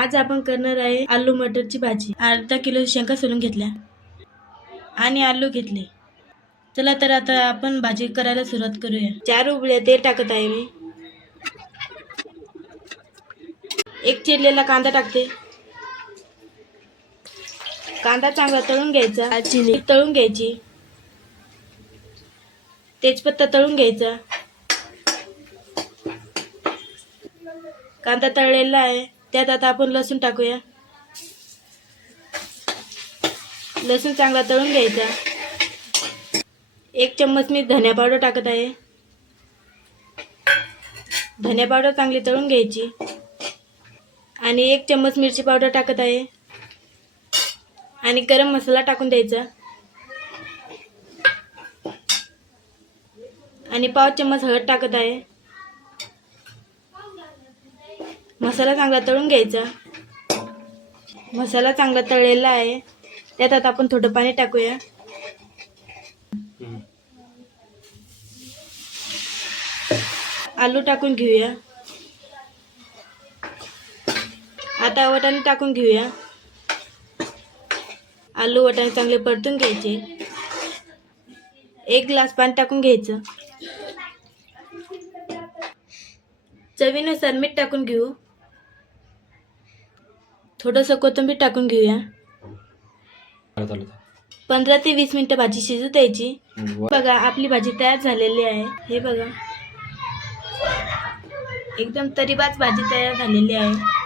आज आपण करणार आहे आलू मटरची भाजी। अर्धा किलो शेंगा सोलून घेतल्या आणि आलू घेतले। चला तर आता आपण भाजी करायला सुरुवात करूया। 4 उबळे तेल टाकत आहे मी। एक चिरलेला कांदा टाकते। कांदा चांगला तळून घ्यायचा। जिरे तळून घ्यायची। तेजपत्ता तळून घ्यायचा। कांदा तळलेला आहे, त्यात आता आपण लसूण टाकूया। लसूण चांगला तळून घ्यायचा। 1 चम्मच मी धनिया पावडर टाकत आहे। धनिया पावडर चांगली तळून घ्यायची आणि 1 चम्मच मिरची पावडर टाकत आहे आणि गरम मसाला टाकून द्यायचा आणि 1/2 चम्मच हळद टाकत आहे। मसाला चांगला तळून घ्यायचा। मसाला चांगला तळलेला आहे, त्यात आता आपण थोडं पाणी टाकूया। आलू टाकून घेऊया। आता वाटाणे टाकून घेऊया। आलू वाटाणे चांगले परतून घ्यायचे। 1 ग्लास पाणी टाकून घ्यायचं। चवीनुसार मीठ टाकून घेऊ। थोडंसं कोथिंबीर टाकून घेऊया। 15 ते 20 मिनिटं भाजी शिजू द्यायची। बघा आपली भाजी तयार झालेली आहे। हे बघा एकदम तरीबाच भाजी तयार झालेली आहे।